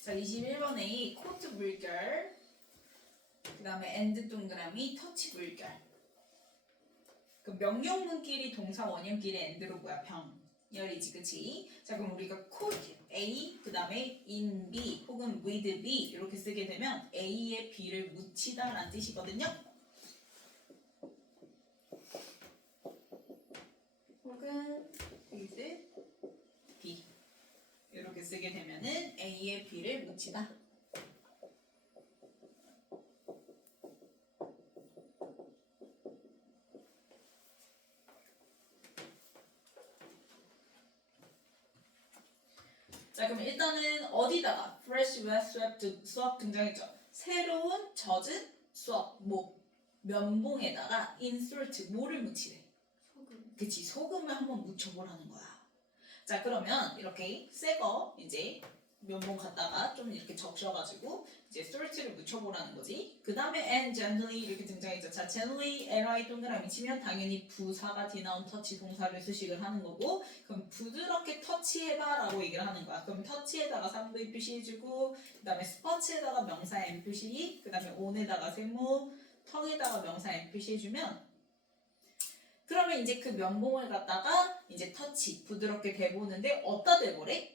자, 21번 A 코트 물결, 그 다음에 엔드 동그라미 터치 물결. 그 명령문끼리 동사 원형끼리 엔드로 뭐야? 병렬이지, 그치? 자, 그럼 우리가 could A, 그 다음에 in B 혹은 with B 이렇게 쓰게 되면 A에 B를 묻히다 라는 뜻이거든요. 혹은 with B 이렇게 쓰게 되면은 A에 B를 묻히다. 자, 그럼 일단은 어디다가 fresh, wet, swept 수업 등장했죠. 새로운 젖은 수업, 면봉에다가 insert 뭐를 묻히래? 소금. 그치, 소금을 한번 묻혀보라는 거야. 자, 그러면 이렇게 새거 이제 면봉 갖다가 좀 이렇게 적셔가지고 이제 salt를 묻혀보라는 거지. 그 다음에 and gently 이렇게 등장했죠. 자, gently li 동그라미 치면 당연히 부사가 뒤 나온 터치 동사를 수식을 하는 거고, 그럼 부드럽게 터치해봐라고 얘기를 하는 거야. 그럼 터치에다가 3V 표시해주고, 그 다음에 스퍼츠에다가 명사 M 표시, 그 다음에 on에다가 세모, tongue에다가 명사 M 표시해주면, 그러면 이제 그 면봉을 갖다가 이제 터치 부드럽게 대보는데 어디다 대보래?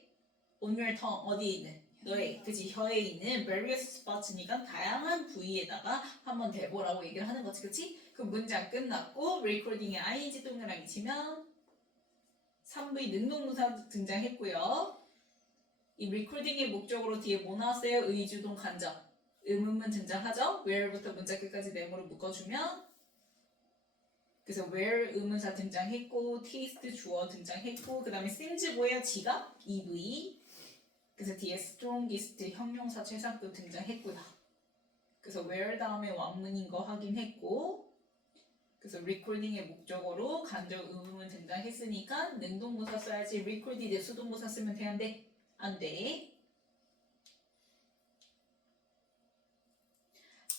on your tongue 어디에 있는? 너의 그치 혀에 있는 various spots니까 다양한 부위에다가 한번 대보라고 얘기를 하는 거지, 그치? 그 문장 끝났고 recording에 ing 동그라미 치면 3V 능동문사 등장했고요. 이 recording의 목적으로 뒤에 뭐 나왔어요? 의주동 간접 의문문 등장하죠? where부터 문자 끝까지 네모로 묶어주면 그래서 where 의문사 등장했고 taste 주어 등장했고 그 다음에 seems 뭐예요? 지갑 EV 그래서 뒤에 strongest 형용사 최상급 등장했고요. 그래서 where 다음에 완문인 거 확인했고 그래서 recording의 목적어로 간접 의문문 등장했으니까 능동부사 써야지 recorded 수동부사 쓰면 되는데 안 돼.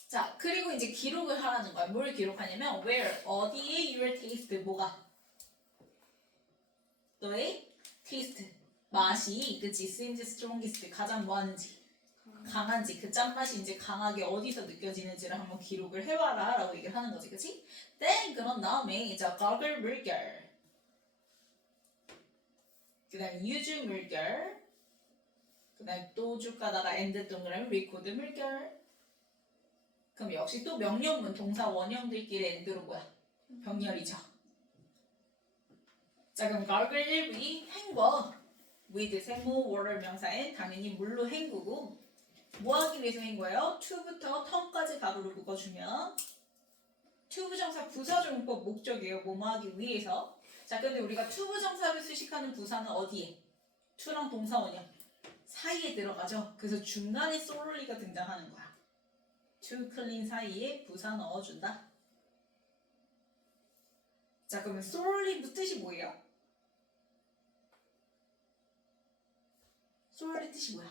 자, 그리고 이제 기록을 하라는 거야. 뭘 기록하냐면 where 어디에 your taste 뭐가 너의 taste 맛이 그치 seems strongest 가장 뭐하는지 강한지 그 짠맛이 이제 강하게 어디서 느껴지는지를 한번 기록을 해와라 라고 얘기를 하는 거지, 그치? 땡! 그런 다음에 이제 goggle 물결 그 다음에 use 물결 그 다음에 또 쭉 가다가 end 동그라미 record 물결 그럼 역시 또 명령문 동사 원형들끼리 end로 뭐야? 병렬이죠. 자, 그럼 gargle 1부 헹궈 with 세모 water 명사엔 당연히 물로 헹구고 뭐 하기 위해서 헹궈요? to부터 ton까지 가로를 묶어주면 to 부정사 부사조문법 목적이에요. 뭐뭐 하기 위해서. 자, 근데 우리가 to 부정사를 수식하는 부사는 어디에? to랑 동사 원형 사이에 들어가죠. 그래서 중간에 solely가 등장하는 거야. to clean 사이에 부사 넣어준다. 자, 그러면 solely 뜻이 뭐예요? solely 뜻이 뭐야?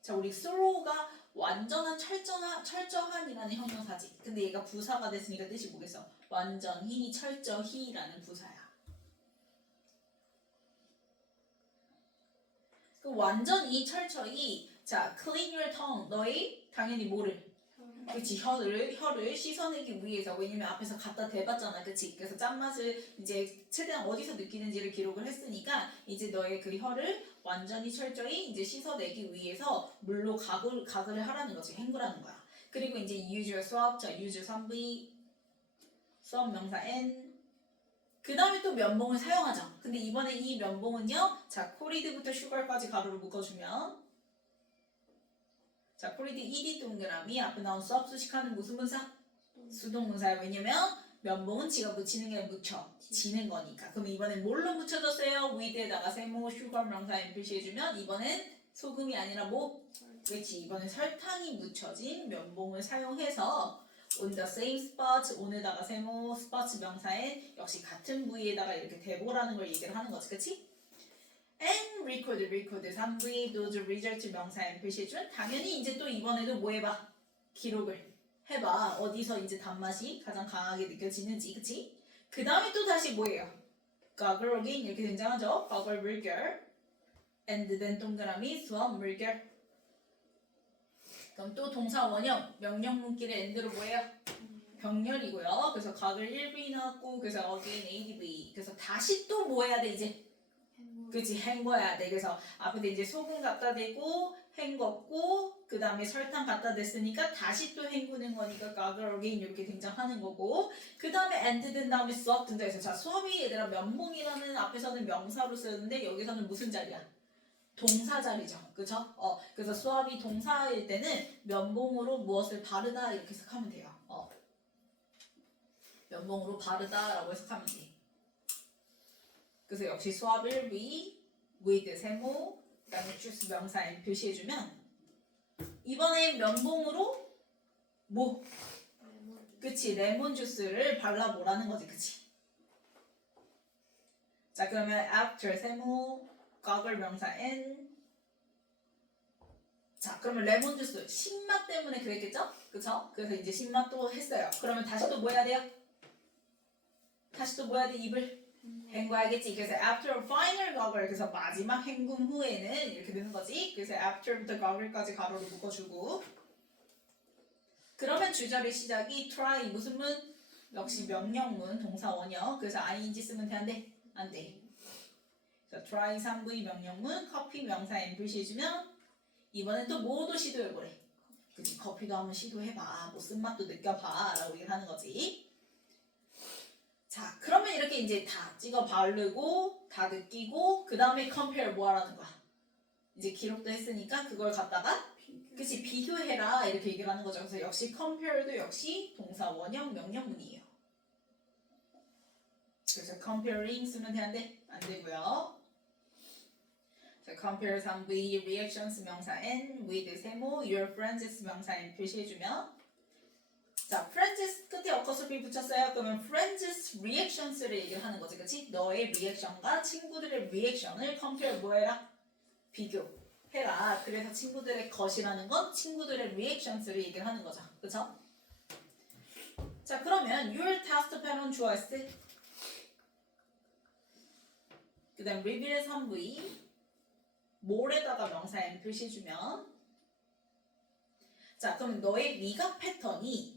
자, 우리 sorrow가 완전한 철저한이라는 형용사지. 근데 얘가 부사가 됐으니까 뜻이 뭐겠어? 완전히 철저히라는 부사야. 그 완전히 철저히 자, clean your tongue 너의 당연히 뭐를? 그치 혀를 씻어내기 위해서 왜냐면 앞에서 갖다 대봤잖아 그치 그래서 짠맛을 이제 최대한 어디서 느끼는지를 기록을 했으니까 이제 너의 그 혀를 완전히 철저히 이제 씻어내기 위해서 물로 가글을 하라는 거지 헹구라는 거야 그리고 이제 use your suab 자 use 3V suab 명사 n 그 다음에 또 면봉을 사용하죠 근데 이번에 이 면봉은요 자 코리드부터 슈걸까지 가로를 묶어주면 자, 코리드 ED 동그라미 앞에 나온 수업 수식하는 무슨 문사? 수동문사야. 왜냐면 면봉은 지가 묻히는 게 묻혀. 지는 거니까. 그럼 이번엔 뭘로 묻혀졌어요? with에다가 세모, 슈거 명사 M 표시해주면 이번엔 소금이 아니라 뭐? 그렇지. 이번엔 설탕이 묻혀진 면봉을 사용해서 on the same spot, on에다가 세모, spot 명사에 역시 같은 부위에다가 이렇게 대보라는 걸 얘기를 하는 거지. 그치? and record 3V those result 명사에 표시해준 당연히 이제 또 이번에도 뭐 해봐 기록을 해봐 어디서 이제 단맛이 가장 강하게 느껴지는지 그치? 그 다음에 또 다시 뭐예요? goggle again 이렇게 등장하죠 goggle 물결 and then 동그라미 수업 물결. 그럼 또 동사 원형 명령문길의 end로 뭐예요? 병렬이고요. 그래서 각을 1v 나왔고 그래서 again adv. 그래서 다시 또 뭐 해야 돼 이제? 그치 헹궈야 돼. 그래서 앞에 이제 소금 갖다 대고 헹궜고 그 다음에 설탕 갖다 댔으니까 다시 또 헹구는 거니까 각을 again 이렇게 등장하는 거고 그 다음에 and 된 다음에 수업 등장해서 자 수업이 얘들아 면봉이라는 앞에서는 명사로 쓰는데 여기서는 무슨 자리야? 동사 자리죠. 그쵸? 그래서 수업이 동사일 때는 면봉으로 무엇을 바르다 이렇게 해석하면 돼요. 면봉으로 바르다라고 해석하면 돼. 그래서 역시 수업을 with 세모 그다음에 주스 명사인 표시해주면 이번엔 면봉으로 뭐? 그치 레몬 주스를 발라보라는 거지. 그치? 자 그러면 after 세모 goggle 명사 in 자 그러면 레몬 주스 신맛 때문에 그랬겠죠? 그쵸? 그래서 이제 신맛도 했어요. 그러면 다시 또 뭐 해야 돼요? 다시 또 뭐 해야 돼? 입을 헹궈야겠지. 그래서 after a final goggle 그래서 마지막 헹굼 후에는 이렇게 되는 거지. 그래서 after부터 goggle까지 가로로 묶어주고 그러면 주절의 시작이 try 무슨 문? 역시 명령문 동사 원형 그래서 ing 쓰면 돼? 안 돼? 안 돼. 자, try 3V 명령문 커피 명사 M 표시해주면 이번엔 또 뭐도 시도해보래. 그치 커피도 한번 시도해봐. 뭐 쓴맛도 느껴봐 라고 얘기를 하는 거지. 자 그러면 이렇게 이제 다 찍어 바르고 다 느끼고 그 다음에 compare 뭐 하라는 거야. 이제 기록도 했으니까 그걸 갖다가 그치 비교해라 이렇게 얘기를 하는 거죠. 그래서 역시 compare도 역시 동사 원형 명령문이에요. 그래서 comparing 쓰면 돼? 안 돼? 안 되고요. 자, compare 3V reactions 명사 N with 세모 your friends 명사 N 표시해주면 자, friends 끝에 어커스피 붙였어요. 그러면 friends reactions를 얘기를 하는 거지, 그렇지? 너의 리액션과 친구들의 리액션을 compare 뭐해라? 비교해라. 그래서 친구들의 것이라는 건 친구들의 reactions를 얘기를 하는 거죠, 그렇죠? 자, 그러면 your task pattern 좋아했을? 그다음 reveal 3V more에다가 명사 M 표시해주면 자, 그럼 너의 미각 패턴이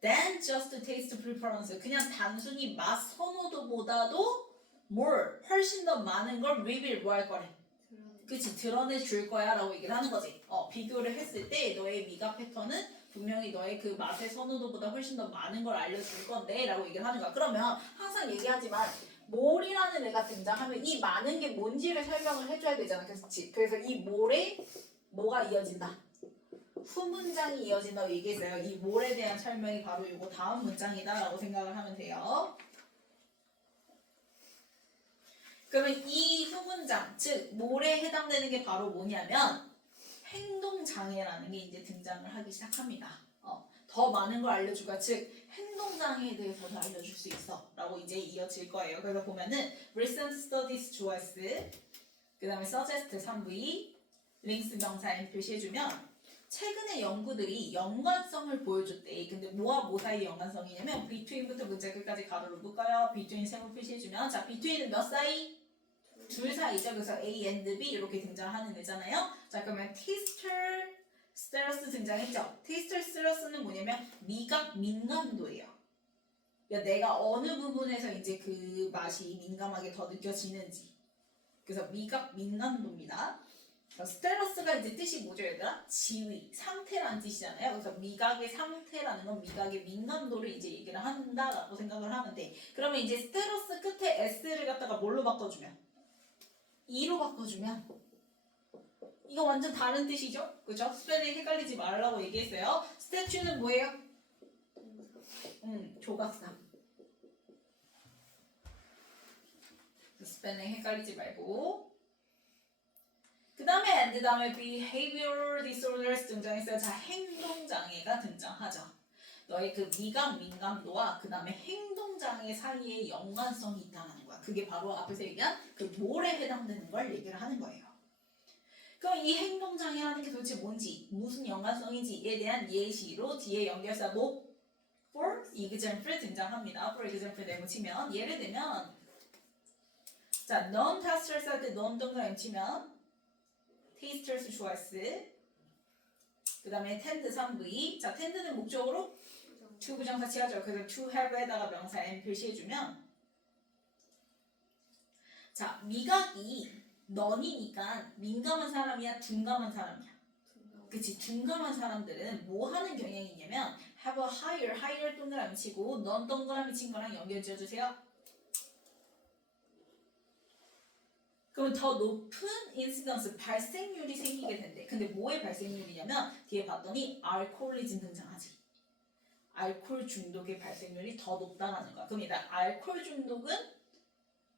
than just taste preference 그냥 단순히 맛 선호도보다도 more 훨씬 더 많은 걸 reveal 뭐 할 거래? 그치 드러내 줄 거야 라고 얘기를 하는 거지. 비교를 했을 때 너의 미각 패턴은 분명히 너의 그 맛의 선호도보다 훨씬 더 많은 걸 알려줄 건데 라고 얘기를 하는 거야. 그러면 항상 얘기하지만 more이라는 애가 등장하면 이 많은 게 뭔지를 설명을 해줘야 되잖아. 그래서 이 more에 뭐가 이어진다? 후문장이 이어진다고 얘기했어요. 이 more에 대한 설명이 바로 이거 다음 문장이다 라고 생각을 하면 돼요. 그러면 이 후문장, 즉 more에 해당되는 게 바로 뭐냐면 행동장애라는 게 이제 등장을 하기 시작합니다. 더 많은 걸 알려주고 즉 행동장애에 대해서도 알려줄 수 있어 라고 이제 이어질 거예요. 그래서 보면은 recent studies 좋아했을 그 다음에 suggest 3V links 명사인 표시해주면 최근의 연구들이 연관성을 보여줬대. 근데 뭐와 뭐 사이의 연관성이냐면 between부터 문제 끝까지 가로로 묶어요. between 세모 표시해주면 자 between은 몇 사이? 둘 사이죠. 그래서 A and B 이렇게 등장하는 애잖아요. 자 그러면 taster 스테러스 등장했죠. taster 스테러스는 뭐냐면 미각 민감도예요. 그러니까 내가 어느 부분에서 이제 그 맛이 민감하게 더 느껴지는지. 그래서 미각 민감도입니다. 스테러스가 이제 뜻이 뭐죠, 얘들아? 지위, 상태라는 뜻이잖아요. 그래서 미각의 상태라는 건 미각의 민감도를 이제 얘기를 한다라고 생각을 하면 돼. 그러면 이제 스테러스 끝에 s를 갖다가 뭘로 바꿔주면? e로 바꿔주면 이거 완전 다른 뜻이죠? 그죠? 스펠링 헷갈리지 말라고 얘기했어요. 스태츄는 뭐예요? 조각상. 스펠링 헷갈리지 말고. 그 다음에 behavioral disorders 등장했어요. 자, 행동장애가 등장하죠. 너의 그 미각 민감도와 그 다음에 행동장애 사이에 연관성이 있다는 거야. 그게 바로 앞에서 얘기한 그 more에 해당되는 걸 얘기를 하는 거예요. 그럼 이 행동장애라는 게 도대체 뭔지, 무슨 연관성인지에 대한 예시로 뒤에 연결사 뭐? for example 등장합니다. for example 내붙이면 예를 들면 자, non-testers 할 때 non 동사 M 치면 테이스터스 좋아했어. 그 다음에 tend 3V. 자, tend는 목적으로 to 부정사 취하죠. 그래서 to have에다가 명사 am 표시해주면 자, 미각이 넌이니까 민감한 사람이야, 둔감한 사람이야. 그치, 둔감한 사람들은 뭐 하는 경향이 있냐면 have a higher 동그라미 치고 넌 동그라미 친 거랑 연결 지어주세요. 그럼 더 높은 인시던스 발생률이 생기게 된대. 근데 뭐의 발생률이냐면 뒤에 봤더니 알코올리즘 등장하지. 알코올 중독의 발생률이 더 높다라는 거야. 그럼 일단 알코올 중독은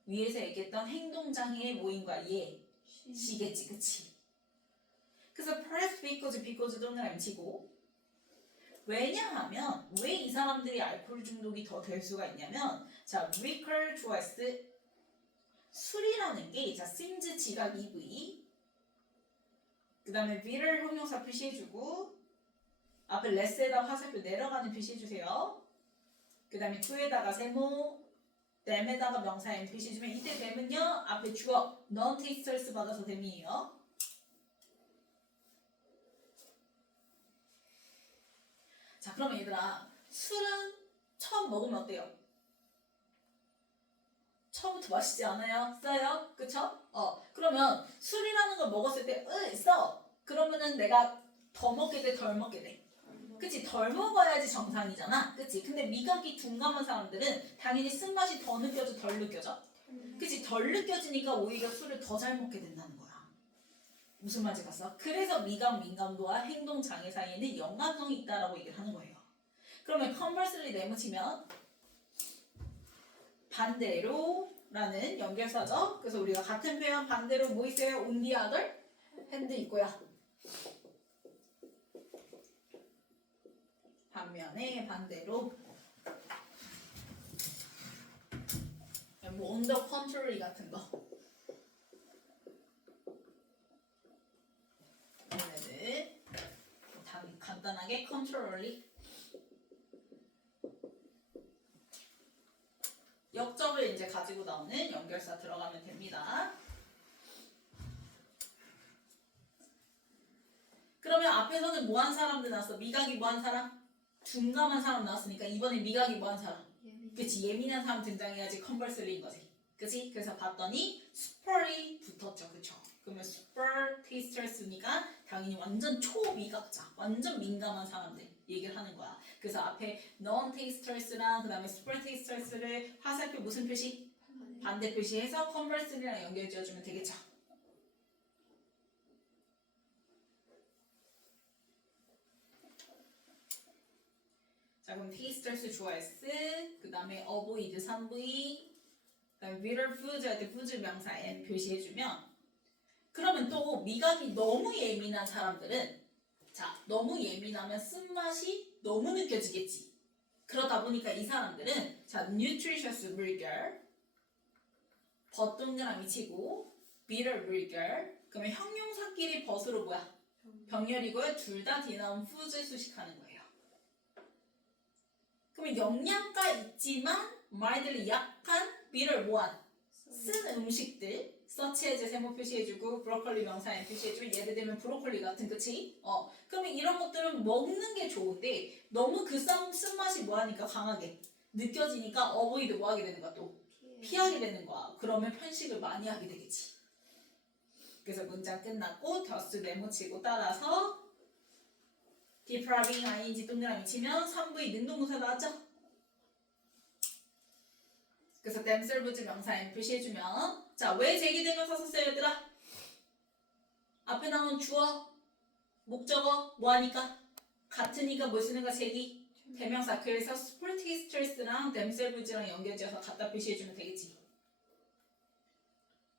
위에서 얘기했던 행동장애의 뭐인가? 얘 시겠지, 그치? 그래서 perhaps because 동그라미 치고 왜냐하면 왜 이 사람들이 알코올 중독이 더 될 수가 있냐면 자, liquor 좋아했어. 술이라는 게 자, seems 지각 EV 그 다음에 bitter 형용사 표시해주고 앞에 less에다 화살표 내려가는 표시해주세요. 그 다음에 to에다가 세모 them에다가 명사 m 표시해주면 이때 them은요 앞에 주어 non-tasters 받아서 them이에요. 자, 그러면 얘들아 술은 처음 먹으면 어때요? 처음부터 맛있지 않아요? 써요? 그쵸? 그러면 술이라는 걸 먹었을 때 써! 그러면은 내가 더 먹게 돼? 덜 먹게 돼? 그치? 덜 먹어야지 정상이잖아. 그치? 근데 미각이 둔감한 사람들은 당연히 쓴맛이 더 느껴져? 덜 느껴져? 그치? 덜 느껴지니까 오히려 술을 더 잘 먹게 된다는 거야. 무슨 말인지 봤어? 그래서 미각 민감도와 행동 장애 사이에는 연관성이 있다라고 얘기를 하는 거예요. 그러면 conversely 네모치면 반대로 라는 연결사죠. 그래서 우리가 같은 표현 반대로 뭐 있어요? on the other hand 있고요. 반면에 반대로 뭐 on the contrary 같은 거. 얘네들 간단하게 contrary 역적을 이제 가지고 나오는 연결사 들어가면 됩니다. 그러면 앞에서는 뭐한 사람들 나왔어? 미각이 뭐한 사람? 둔감한 사람 나왔으니까 이번에 미각이 뭐한 사람? 그치, 예민한 사람 등장해야지 컨버슬리인 거지. 그치? 그래서 봤더니 super이 붙었죠. 그쵸? 그러면 super tasters니까 당연히 완전 초미각자, 완전 민감한 사람들 얘기를 하는 거야. 그래서 앞에 non-tasters랑 그 다음에 super tasters를 화살표 무슨 표시? 반대 표시해서 converse랑 연결 지어주면 되겠죠. 자, 그럼 tasters 좋아했어. 그 다음에 avoid 3V 그 다음에 bitter foods 할 때 foods 명사 n 표시해주면 그러면 또 미각이 너무 예민한 사람들은 자, 너무 예민하면 쓴맛이 너무 느껴지겠지. 그러다 보니까 이 사람들은 자, nutritious burger 버동그라미 치고 bitter burger 그러면 형용사끼리 벗으로 뭐야? 병렬이고요. 둘 다 뒤에 나온 foods 수식하는 거예요. 그러면 영양가 있지만 mildly 약한 bitter 뭐한? 쓴 음식들 서치해제 세모 표시해주고 브로콜리 명사에 표시해주고 예를 들면 브로콜리 같은 그치? 그러면 이런 것들은 먹는 게 좋은데 너무 그 쓴맛이 뭐하니까 강하게 느껴지니까 어보이드 뭐하게 되는 거야 또? 피하게 되는 거야. 그러면 편식을 많이 하게 되겠지. 그래서 문장 끝났고 더스 네모치고 따라서 depriving ing 동그라미 치면 3V 능동문사 나왔죠? 그래서 themselves 명사에 표시해주면 자, 왜 제기대명사 썼어요 얘들아? 앞에 나온 주어, 목적어 뭐하니까? 같으니까 뭐 쓰는 거 제기? 대명사. 그래서 sportist랑 themselves랑 연결지어서 갖다 표시해주면 되겠지.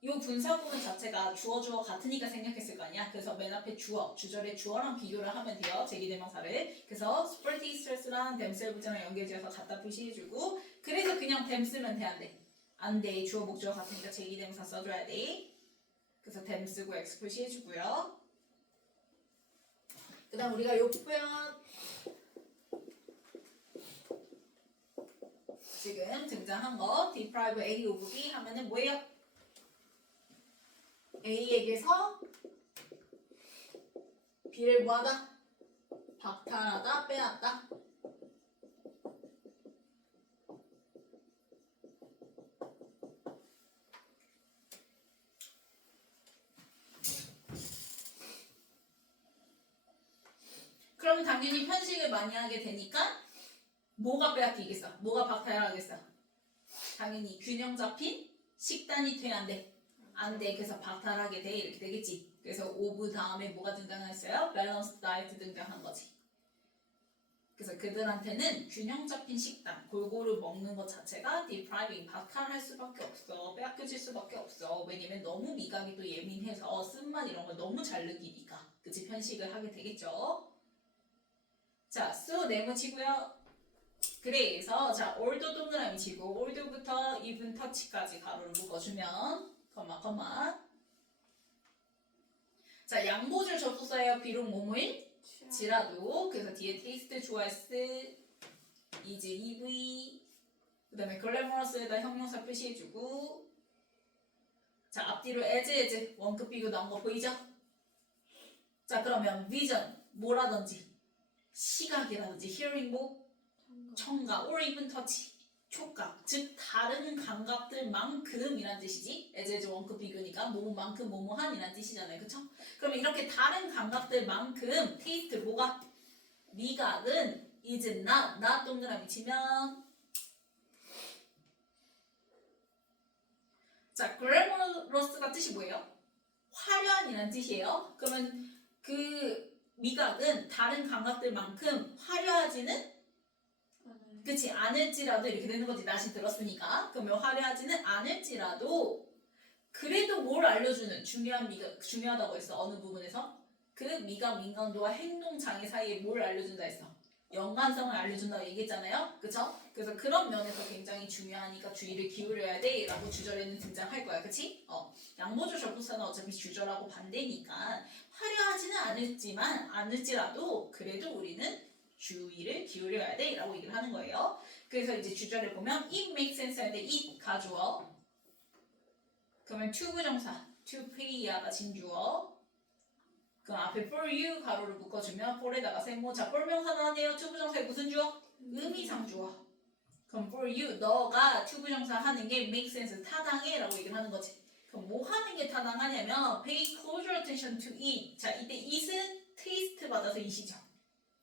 이 분사 구문 자체가 주어 같으니까 생략했을 거 아니야? 그래서 맨 앞에 주어, 주절의 주어랑 비교를 하면 돼요. 제기대명사를. 그래서 sportist랑 themselves랑 연결지어서 갖다 표시해주고 그래서 그냥 them 쓰면 돼, 안 돼? 안 돼. 주어, 목적어 같으니까 제기대명사 써줘야 돼. 그래서 them 쓰고 x 표시해주고요. 그 다음 우리가 요 표현 지금 등장한 거 deprive A of B 하면은 뭐예요? A에게서 B를 뭐하다? 박탈하다, 빼앗다. 그럼 당연히 편식을 많이 하게 되니까 뭐가 빼앗기겠어? 뭐가 박탈하겠어? 당연히 균형 잡힌 식단이 돼야 안 돼. 안 돼. 그래서 박탈하게 돼. 이렇게 되겠지. 그래서 오브 다음에 뭐가 등장했어요? 밸런스 다이어트 등장한 거지. 그래서 그들한테는 균형 잡힌 식단, 골고루 먹는 것 자체가 depriving, 박탈할 수밖에 없어. 빼앗겨질 수밖에 없어. 왜냐면 너무 미각이 또 예민해서 쓴맛 이런 걸 너무 잘 느끼니까. 그치? 편식을 하게 되겠죠. 자, 수 네모 치고요. 그래서 자, 올도 동그라미 치고 올도부터 even touch까지 가로를 묶어주면 컴마 자, 양보줄 접속사예요. 비록 뭐뭐일지라도. 그래서 뒤에 테이스트 좋아했을 is EV 그 다음에 글래머러스에다 형용사 표시해주고 자, 앞뒤로 as 원급 비교 나온 거 보이죠? 자, 그러면 vision 뭐라든지 시각이라든지 hearing 뭐 청각 or even touch 촉각 즉 다른 감각들만큼이란 뜻이지 as 원급 비교니까 뭐만큼 뭐뭐한 이란 뜻이잖아요. 그쵸? 그러면 이렇게 다른 감각들만큼 테이스트 뭐가 미각은 is not 동그라미 치면 자 glamorous가 뜻이 뭐예요? 화려한 이란 뜻이에요. 그러면 그 미각은 다른 감각들만큼 화려하지는 그치 않을지라도 이렇게 되는 거지. 낯이 들었으니까. 그러면 화려하지는 않을지라도 그래도 뭘 알려주는 중요한 미각 중요하다고 했어. 어느 부분에서 그 미각 민감도와 행동 장애 사이에 뭘 알려준다 했어. 연관성을 알려준다고 얘기했잖아요. 그쵸? 그래서 그런 면에서 굉장히 중요하니까 주의를 기울여야 돼 라고 주절에는 등장할 거야. 그치? 양보주 접속사는 어차피 주절하고 반대니까 화려하지는 않을지라도 그래도 우리는 주의를 기울여야 돼 라고 얘기를 하는 거예요. 그래서 이제 주절에 보면 it makes sense 할 때 it 가주어 그러면 to 부정사 to pay야가 진주어 그럼 앞에 for you 가로를 묶어주면 for에다가 세모 자 for 명사 나왔네요. to 부정사에 무슨 주어? 의미상 주어 그럼 for you 너가 to 부정사 하는 게 make sense 타당해 라고 얘기를 하는 거지. 그럼 뭐 하는 게 타당하냐면 pay closer attention to it 자 이때 it은 taste 받아서 it이죠.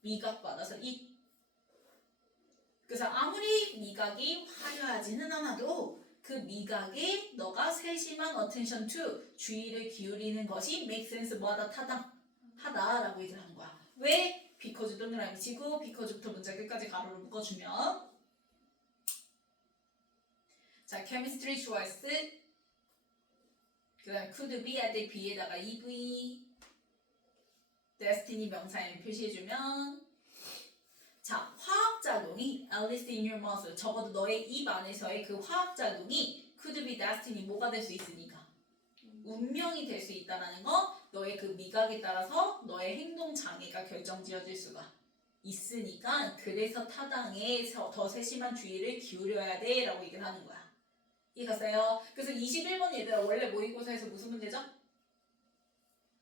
미각 받아서 이 그래서 아무리 미각이 화려하지는 않아도 그 미각에 너가 세심한 attention to 주의를 기울이는 것이 make sense 뭐하다 타당하다라고 얘기를 하는 거야. 왜? because 동그라미 치고 because부터 문장 끝까지 가로를 묶어주면 자 chemistry 좋아했을 그 다음에 could be 할 때 be에다가 EV destiny 명사에 표시해주면 자 화학작용이 Alice in your mouth 적어도 너의 입 안에서의 그 화학작용이 could be destiny 뭐가 될 수 있으니까 운명이 될 수 있다는 거 너의 그 미각에 따라서 너의 행동 장애가 결정지어질 수가 있으니까 그래서 타당에 더 세심한 주의를 기울여야 돼 라고 얘기를 하는 거야. 이해갔어요? 그래서 21번 얘들아 원래 모의고사에서 무슨 문제죠?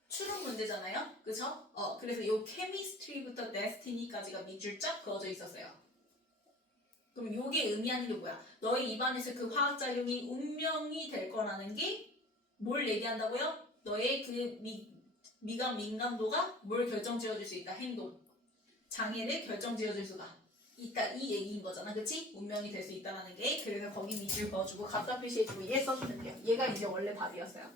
추론 문제잖아요. 그쵸? 그래서 요 케미스트리부터 데스티니까지가 밑줄 쫙 그어져 있었어요. 그럼 요게 의미하는 게 뭐야? 너의 입안에서 그 화학작용이 운명이 될 거라는 게 뭘 얘기한다고요? 너의 그 미각 민감도가 뭘 결정지어줄 수 있다. 행동. 장애를 결정지어줄 수가 있다. 이 얘기인 거잖아. 그치? 운명이 될 수 있다는 게. 그래서 거기 밑줄 그어주고 갖다 표시해주고 얘 써주면 돼요. 얘가 이제 원래 답이었어요.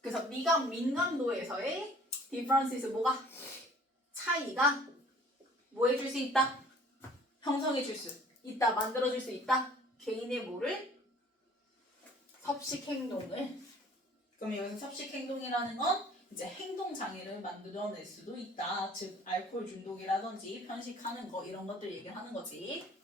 그래서 미각 민감도에서의 differences 뭐가? 차이가 뭐 해줄 수 있다? 형성해줄 수 있다. 만들어줄 수 있다. 개인의 뭐를? 섭식행동을 그럼 여기서 섭식행동이라는 건 이제 행동장애를 만들어낼 수도 있다. 즉 알코올 중독이라든지 편식하는 거 이런 것들 얘기하는 거지.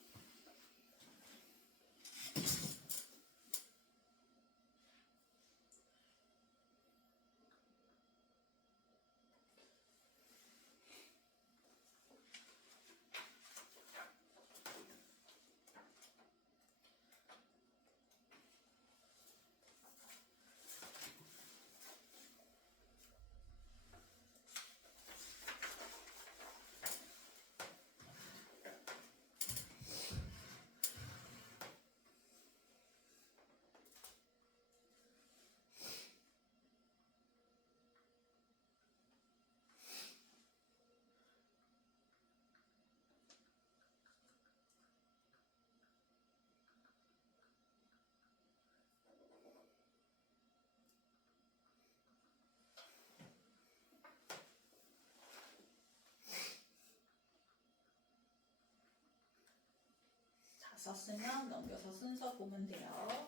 썼으면 넘겨서 순서 보면 돼요.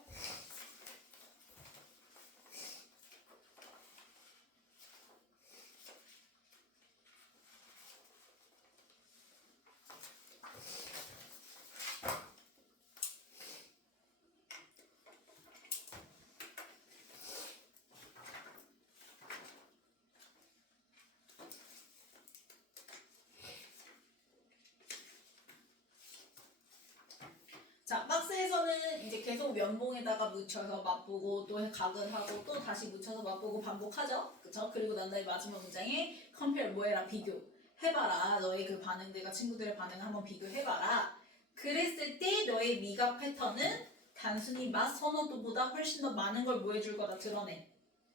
자, 박스에서는 이제 계속 면봉에다가 묻혀서 맛보고 또 각을 하고 또 다시 묻혀서 맛보고 반복하죠. 그쵸? 그리고 난 다음에 마지막 문장에 compare 뭐해라 비교. 해봐라. 너의 그 반응들과 친구들의 반응을 한번 비교해봐라. 그랬을 때 너의 미각 패턴은 단순히 맛 선호도보다 훨씬 더 많은 걸 뭐 해줄 거다 드러내.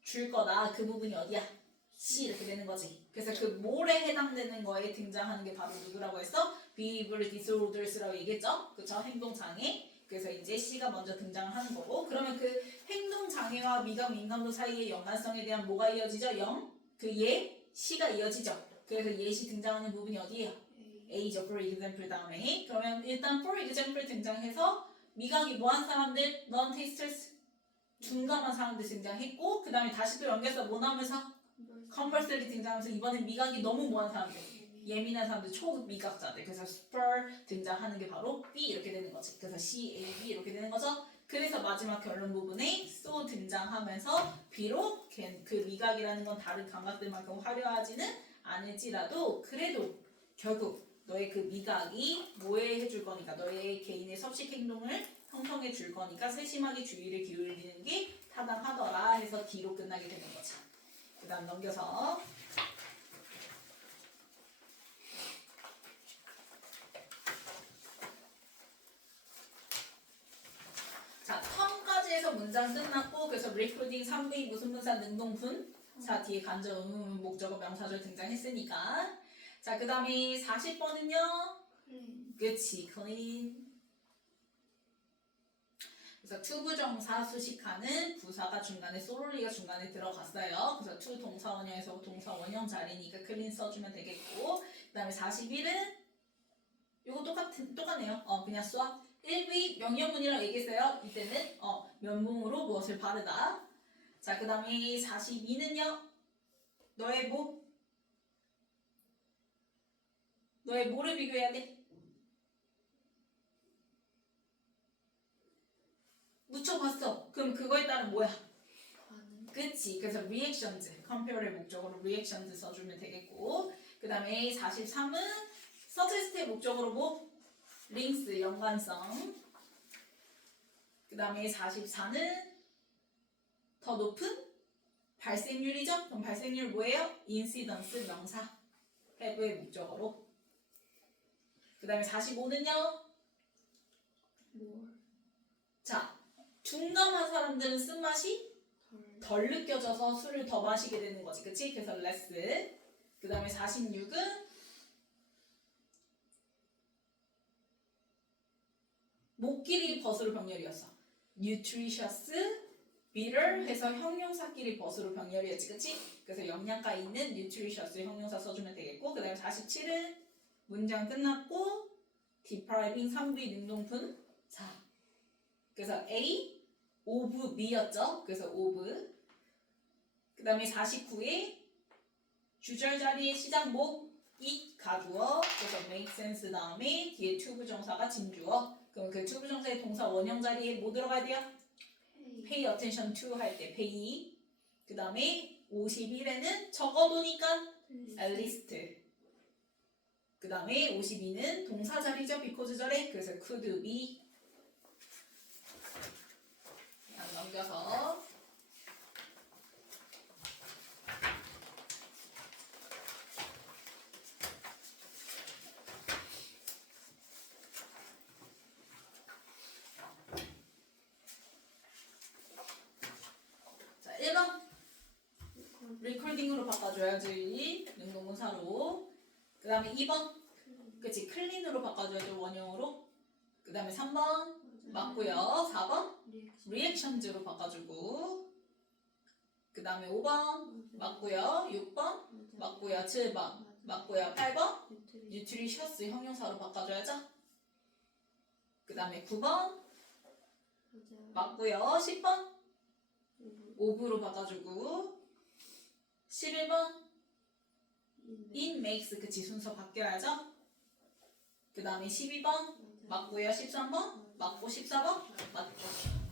줄 거다. 그 부분이 어디야? C 이렇게 되는 거지. 그래서 그 뭐에 해당되는 거에 등장하는 게 바로 누구라고 했어? behavioral disorders라고 얘기했죠? 그쵸? 행동장애. 그래서 이제 C가 먼저 등장을 하는 거고 그러면 그 행동장애와 미각 민감도 사이의 연관성에 대한 뭐가 이어지죠? 0. 그 예, C가 이어지죠. 그래서 예시 등장하는 부분이 어디예요? A죠. For example 다음에 그러면 일단 for example 등장해서 미각이 뭐한 사람들? non-tasters 둔감한 사람들 등장했고 그 다음에 다시 또 연결해서 뭐 나오면서? conversely 등장하면서 이번엔 미각이 너무 뭐한 사람들 예민한 사람들 초미각자들 그래서 spur 등장하는 게 바로 B 이렇게 되는 거지. 그래서 C, A, B 이렇게 되는 거죠. 그래서 마지막 결론 부분에 so 등장하면서 비록 그 미각이라는 건 다른 감각들만큼 화려하지는 않을지라도 그래도 결국 너의 그 미각이 뭐에 해줄 거니까 너의 개인의 섭식 행동을 형성해 줄 거니까 세심하게 주의를 기울이는 게 타당하더라 해서 D로 끝나게 되는 거지. 그 다음 넘겨서 자, 텀까지 해서 문장 끝났고 그래서 recording 3V 무슨 분사 능동분 자 뒤에 간접 목적어 명사절 등장했으니까 자 그 다음에 40번은요 그치 clean 그래서 to 부정사 수식하는 부사가 중간에 솔로리가 중간에 들어갔어요. 그래서 to 동사 원형에서 동사 원형 자리니까 clean 써주면 되겠고 그 다음에 41은 요거 똑같네요. 그냥 수학 1위 명령문이라고 얘기했어요. 이때는 면봉으로 무엇을 바르다. 자, 그 다음에 42는요. 너의 뭐를 비교해야 돼? 묻혀봤어. 그럼 그거에 따른 뭐야? 그치. 그래서 reactions, compare의 목적으로 reactions 써주면 되겠고 그 다음에 43은 서체스트의 목적으로 뭐? links, 연관성 그 다음에 44는 더 높은 발생률이죠? 그럼 발생률 뭐예요? incidence 명사 have의 목적어로 그 다음에 45는요? 자, 둔감한 사람들은 쓴맛이 덜 느껴져서 술을 더 마시게 되는 거지 그치? 그래서 less 그 다음에 46은 목끼리 벗으로 병렬이었어 nutritious, bitter 해서 형용사끼리 벗으로 병렬이었지 그치? 그래서 영양가 있는 nutritious 형용사 써주면 되겠고 그 다음에 47은 문장 끝났고 depriving 3비 능동분 자 그래서 A, of me였죠? 그래서 of 그 다음에 49에 주절 자리에 시작 목 it 가주어 그래서 make sense 다음에 뒤에 to 부정사가 진주어 그럼 그 to 부정사의 동사 원형 자리에 뭐 들어가야 돼요? pay attention to 할 때 pay 그 다음에 51에는 적어놓으니까 at least 그 다음에 52는 동사 자리죠 because 절에 그래서 could be 넘겨서 자 1번 리콜딩으로 바꿔줘야지 능동문사로 그 다음에 2번 그치 클린으로 바꿔줘야죠 원형으로 그 다음에 3번 맞고요 4번 리액션즈로 바꿔주고 그 다음에 5번 맞고요 6번 맞고요 7번 맞고요 8번 뉴트리셔스 형용사로 바꿔줘야죠 그 그 다음에 9번 맞아요. 맞고요. 10번 오브로 받아주고 11번 in makes 그치 순서 바뀌어야죠. 그 다음에 12번 맞고요. 13번 맞고 14번 맞고